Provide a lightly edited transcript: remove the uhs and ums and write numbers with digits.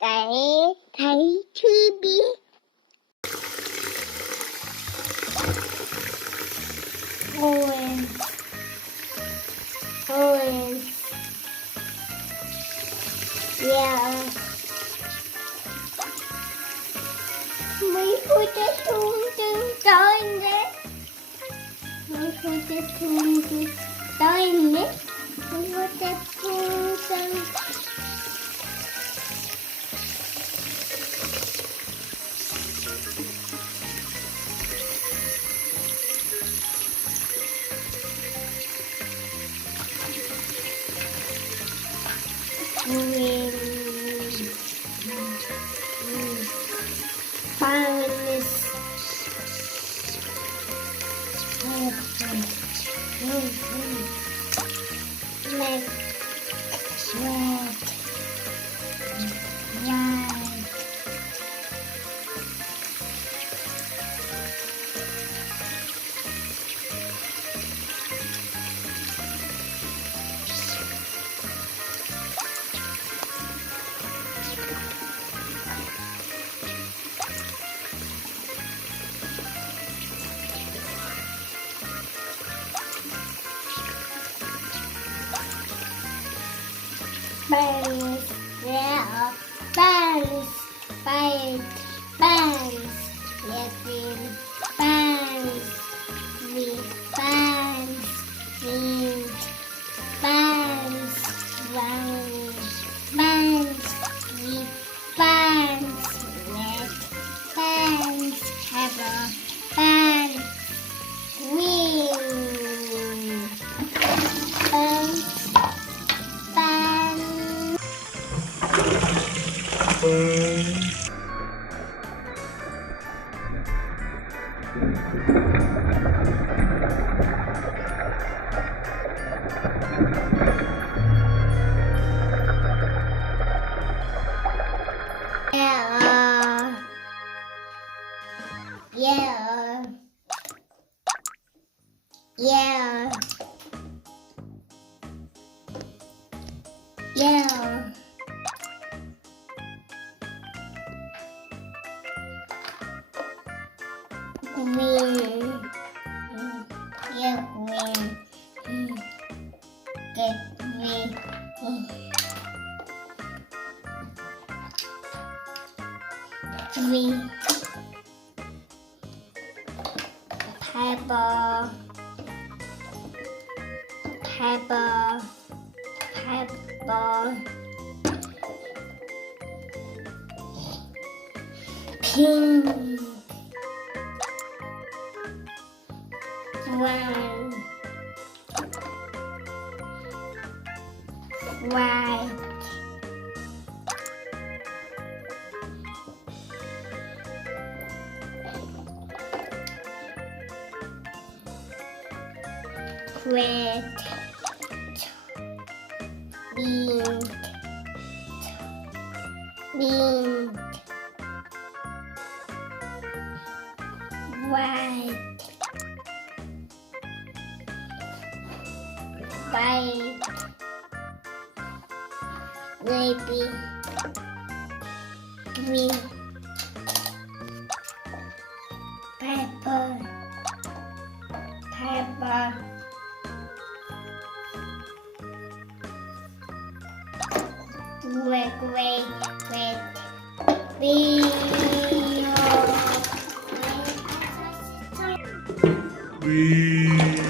나의 TV. 오wen, yeah. Mấy cô sẽ thun chân tới nhé. Mấy cô sẽ thun chân tới nhé. Mấy cô sẽ thun chân. Bangs, yeah, bangs, bangs, bangs, yes, bangs, with bangs, with bangs, bangs, bangs, with bangs, with bangs, have a bang, wing, bangs. Yeah. Green. Yeah, green. Get green. Green. Pepper. Pepper. Pepper. Pink. Brown. White. Red. Pink. Pink. White. White, baby, green, pepper, pepper, red, green.